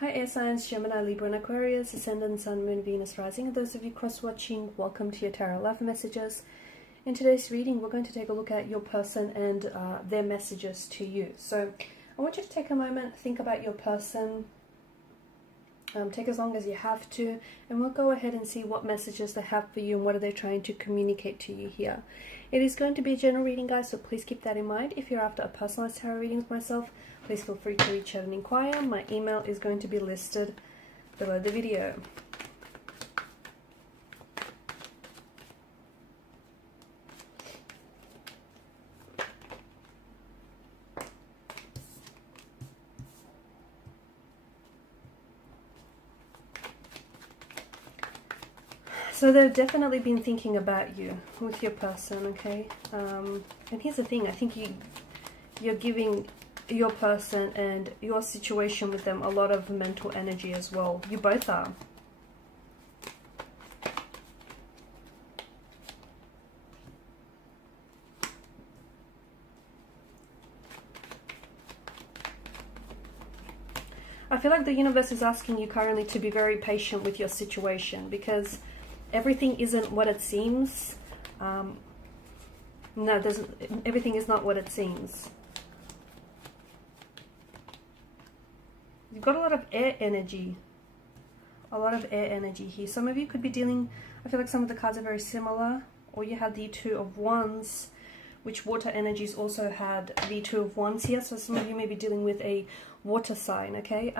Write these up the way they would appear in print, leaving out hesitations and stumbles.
Hi air signs, Gemini, Libra and Aquarius, Ascendant, Sun, Moon, Venus, Rising. And those of you cross-watching, welcome to your Tarot Love Messages. In today's reading, we're going to take a look at your person and their messages to you. So I want you to take a moment, think about your person, take as long as you have to, and we'll go ahead and see what messages they have for you and what are they trying to communicate to you here. It is going to be a general reading, guys, so please keep that in mind. If you're after a personalized tarot reading with myself, please feel free to reach out and inquire. My email is going to be listed below the video. So they've definitely been thinking about you with your person, okay? And here's the thing, I think you're giving your person and your situation with them a lot of mental energy as well. You both are. I feel like the universe is asking you currently to be very patient with your situation because everything isn't what it seems. No, everything is not what it seems. You've got a lot of air energy. A lot of air energy here. Some of you could be dealing, I feel like some of the cards are very similar. Or you have the Two of Wands, which water energies also had the Two of Wands here. So some of you may be dealing with a water sign, okay?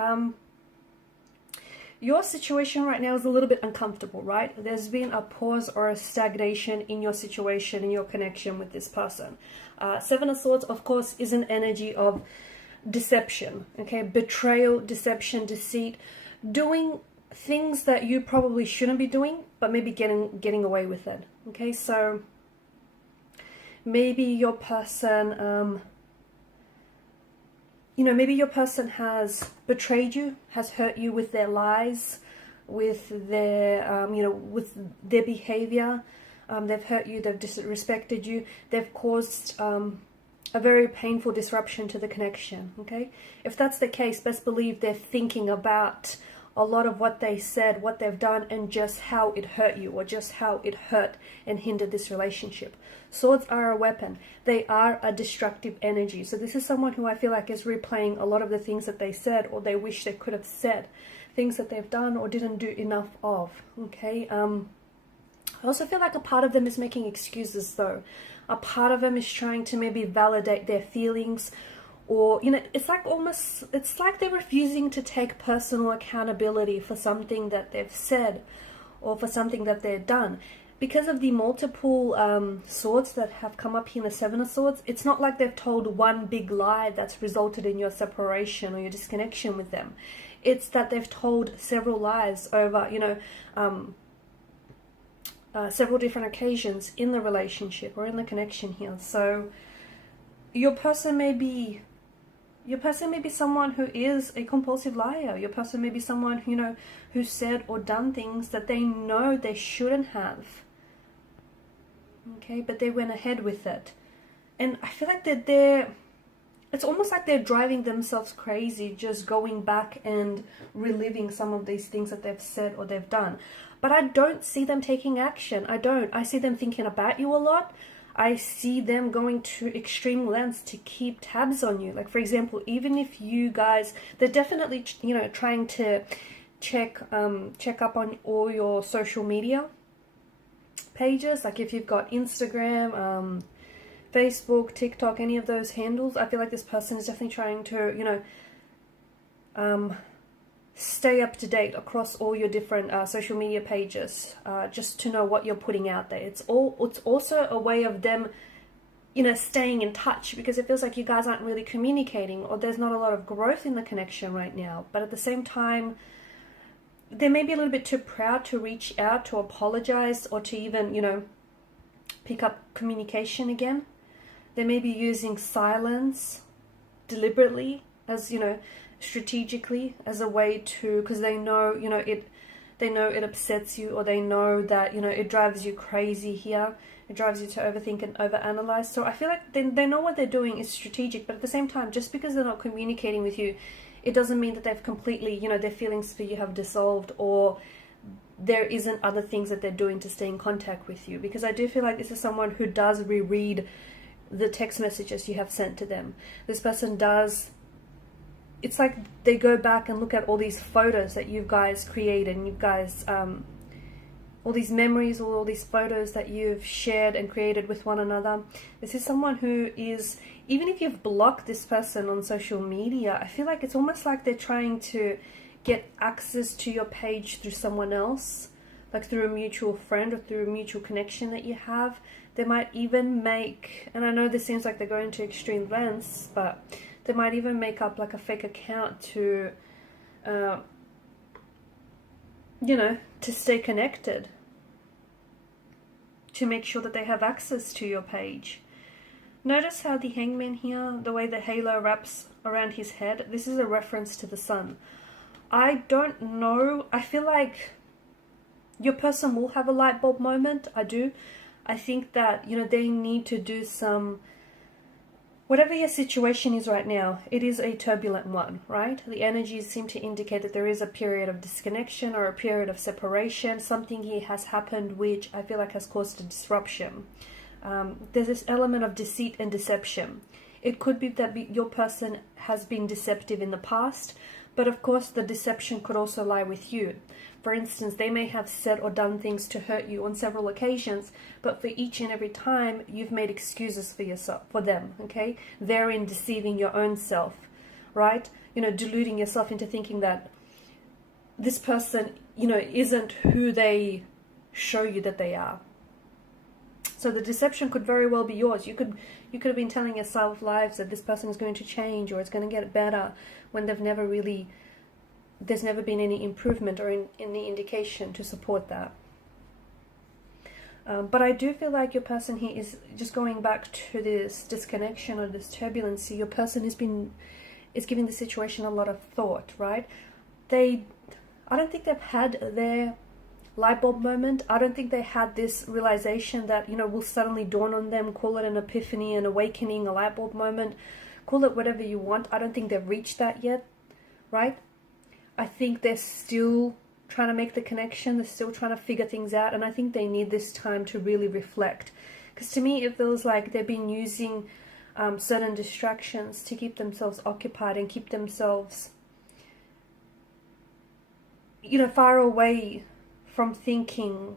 Your situation right now is a little bit uncomfortable, right? There's been a pause or a stagnation in your situation, in your connection with this person. Seven of Swords, of course, is an energy of deception, okay? Betrayal, deception, deceit, doing things that you probably shouldn't be doing, but maybe getting away with it, okay? So maybe your person, maybe your person has betrayed you, has hurt you with their lies, with their, with their behavior. They've hurt you, they've disrespected you, they've caused a very painful disruption to the connection, okay? If that's the case, best believe they're thinking about a lot of what they said, what they've done, and just how it hurt you, or just how it hurt and hindered this relationship. Swords are a weapon. They are a destructive energy. So this is someone who I feel like is replaying a lot of the things that they said, or they wish they could have said, things that they've done or didn't do enough of, okay? I also feel like a part of them is making excuses though. A part of them is trying to maybe validate their feelings, or, it's like they're refusing to take personal accountability for something that they've said or for something that they've done. Because of the multiple swords that have come up here in the Seven of Swords, it's not like they've told one big lie that's resulted in your separation or your disconnection with them. It's that they've told several lies over, several different occasions in the relationship or in the connection here. So your person may be someone who is a compulsive liar. Your person may be someone, who said or done things that they know they shouldn't have. Okay, but they went ahead with it. And I feel like it's almost like they're driving themselves crazy, just going back and reliving some of these things that they've said or they've done. But I don't see them taking action. I see them thinking about you a lot. I see them going to extreme lengths to keep tabs on you. Like, for example, even if you guys, they're definitely, trying to check up on all your social media pages. Like if you've got Instagram, Facebook, TikTok, any of those handles, I feel like this person is definitely trying to, stay up to date across all your different social media pages, just to know what you're putting out there. It's also a way of them, staying in touch, because it feels like you guys aren't really communicating, or there's not a lot of growth in the connection right now. But at the same time, they may be a little bit too proud to reach out, to apologize, or to even, pick up communication again. They may be using silence deliberately, as, strategically, as a way to, because they know, it upsets you, or they know that, it drives you crazy here. It drives you to overthink and overanalyze. So I feel like they know what they're doing is strategic, but at the same time, just because they're not communicating with you, it doesn't mean that they've completely, you know, their feelings for you have dissolved, or there isn't other things that they're doing to stay in contact with you. Because I do feel like this is someone who does reread the text messages you have sent to them. This person does, it's like they go back and look at all these photos that you guys created, and you guys, all these memories, all these photos that you've shared and created with one another. This is someone who is, even if you've blocked this person on social media, I feel like it's almost like they're trying to get access to your page through someone else, like through a mutual friend or through a mutual connection that you have. They might even make, and I know this seems like they're going to extreme lengths, but they might even make up like a fake account to, you know, to stay connected, to make sure that they have access to your page. Notice how the Hangman here, the way the halo wraps around his head, this is a reference to the sun. I don't know, I feel like your person will have a light bulb moment. I do. I think that, you know, they need to do some, whatever your situation is right now, it is a turbulent one, right? The energies seem to indicate that there is a period of disconnection or a period of separation. Something here has happened which I feel like has caused a disruption. There's this element of deceit and deception. It could be that your person has been deceptive in the past, but of course the deception could also lie with you. For instance, they may have said or done things to hurt you on several occasions, but for each and every time you've made excuses for yourself, for them, okay? Therein deceiving your own self, right? You know, deluding yourself into thinking that this person, you know, isn't who they show you that they are. So the deception could very well be yours. You could have been telling yourself lies that this person is going to change or it's going to get better, when they've never really, there's never been any improvement or any indication to support that. But I do feel like your person here is just going back to this disconnection or this turbulency. Your person is giving the situation a lot of thought, right? I don't think they've had their light bulb moment. I don't think they had this realization that, you know, will suddenly dawn on them. Call it an epiphany, an awakening, a light bulb moment. Call it whatever you want. I don't think they've reached that yet, right? I think they're still trying to make the connection. They're still trying to figure things out. And I think they need this time to really reflect. Because to me, it feels like they've been using certain distractions to keep themselves occupied and keep themselves, you know, far away from thinking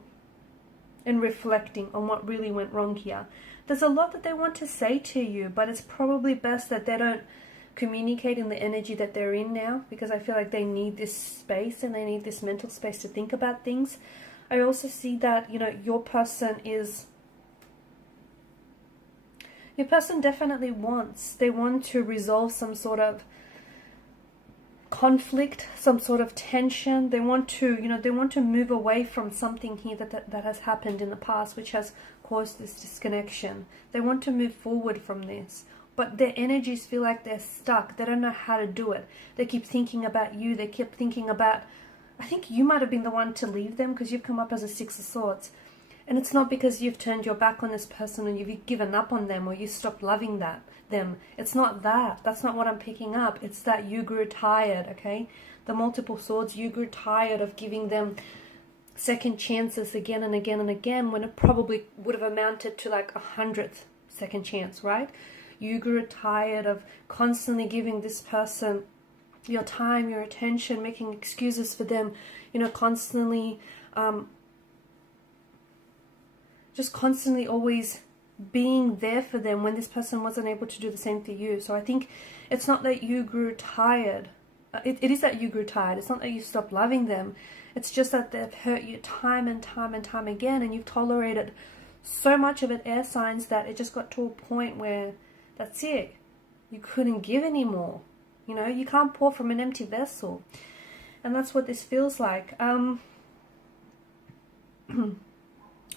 and reflecting on what really went wrong here. There's a lot that they want to say to you, but it's probably best that they don't communicate in the energy that they're in now, because I feel like they need this space and they need this mental space to think about things. I also see that, you know, your person definitely they want to resolve some sort of conflict, some sort of tension. They want to, you know, they want to move away from something here that has happened in the past, which has caused this disconnection. They want to move forward from this, but their energies feel like they're stuck. They don't know how to do it. They keep thinking about you. They keep thinking about, I think you might have been the one to leave them, because you've come up as a Six of Swords. And it's not because you've turned your back on this person and you've given up on them or you stopped loving them. It's not that. That's not what I'm picking up. It's that you grew tired, okay? The multiple swords, you grew tired of giving them second chances again and again and again, when it probably would have amounted to like 100th second chance, right? You grew tired of constantly giving this person your time, your attention, making excuses for them, you know, constantly, just constantly always being there for them when this person wasn't able to do the same for you. So I think it's not that you grew tired. It is that you grew tired. It's not that you stopped loving them. It's just that they've hurt you time and time and time again, and you've tolerated so much of it, air signs, that it just got to a point where that's it. You couldn't give anymore. You know, you can't pour from an empty vessel. And that's what this feels like.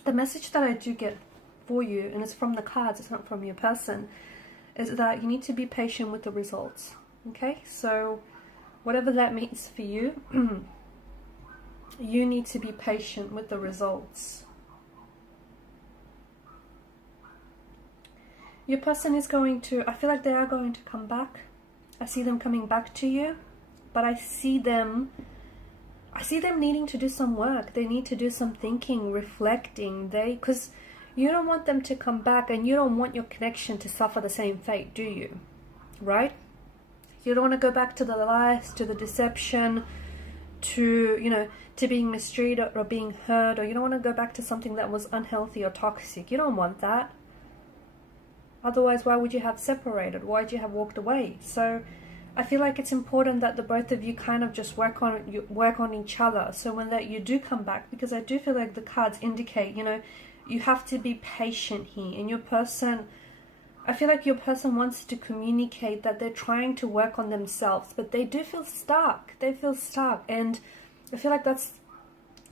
The message that I do get for you, and it's from the cards, it's not from your person, is that you need to be patient with the results. Okay? So whatever that means for you, you need to be patient with the results. Your person is going to, I feel like they are going to come back. I see them coming back to you. but I see them needing to do some work. They need to do some thinking, reflecting. Because you don't want them to come back, and you don't want your connection to suffer the same fate, do you? Right? You don't want to go back to the lies, to the deception, to, to being mistreated or being hurt, or you don't want to go back to something that was unhealthy or toxic. You don't want that. Otherwise, why would you have separated? Why would you have walked away? So I feel like it's important that the both of you kind of just work on each other. So when that you do come back, because I do feel like the cards indicate, you have to be patient here. And I feel like your person wants to communicate that they're trying to work on themselves, but they do feel stuck. They feel stuck. And I feel like that's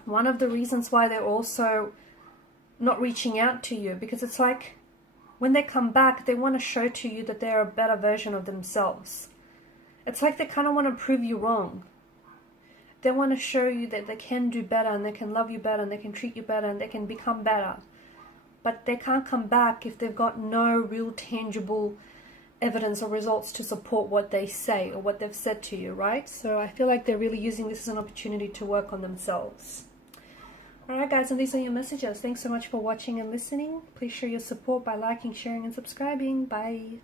one of the reasons why they're also not reaching out to you, because it's like when they come back, they want to show to you that they're a better version of themselves. It's like they kind of want to prove you wrong. They want to show you that they can do better, and they can love you better, and they can treat you better, and they can become better. But they can't come back if they've got no real tangible evidence or results to support what they say or what they've said to you, right? So I feel like they're really using this as an opportunity to work on themselves. Alright guys, and these are your messages. Thanks so much for watching and listening. Please show your support by liking, sharing and subscribing. Bye.